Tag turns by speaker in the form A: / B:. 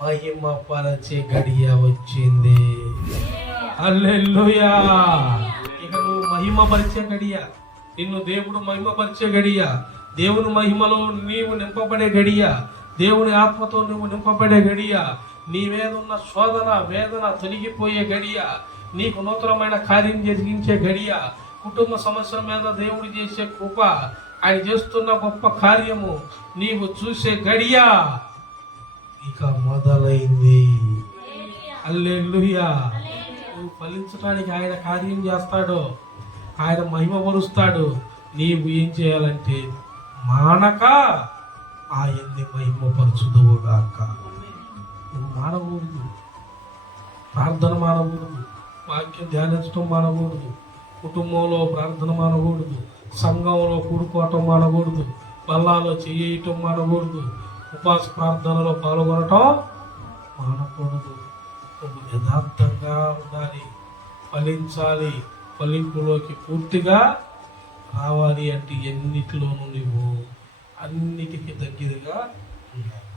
A: మహిమ పరచే గడియ వచ్చింది. అల్లెల్లుయా ఇక నువ్వు మహిమ పరిచే గడియ నిన్ను దేవుడు మహిమపరిచే గడియ దేవుని మహిమలో నీవు నింపబడే గడియ దేవుని ఆత్మతో నువ్వు నింపబడే గడియ నీ మీద ఉన్న శోధన వేదన తొలగిపోయే గడియ నీకు నూతనమైన కార్యం జరిగించే గడియ కుటుంబ సమస్యల మీద దేవుడు చేసే కృప. ఆయన చేస్తున్న గొప్ప కార్యము నీవు చూసే గడియ ఇక మొదలైంది. అల్లెలుయా నువ్వు ఫలించడానికి ఆయన కార్యం చేస్తాడు. ఆయన మహిమపరుస్తాడు నీవు ఏం చేయాలంటే మానక ఆయన్ని మహిమపరచుదువుగాక నువ్వు మానకూడదు ప్రార్థన మానకూడదు వాక్యం ధ్యానించడం మానకూడదు కుటుంబంలో ప్రార్థన మానకూడదు సంఘంలో కూడుకోవటం మానకూడదు బల్లాలో చేయటం మానకూడదు ఉపవాస ప్రార్థనలో పాల్గొనటం మానకూడదు. యథార్థంగా ఉండాలి ఫలించాలి ఫలింపులోకి పూర్తిగా రావాలి అంటే ఎన్నిటిలోనూ నువ్వు అన్నిటికీ దగ్గరగా ఉండాలి.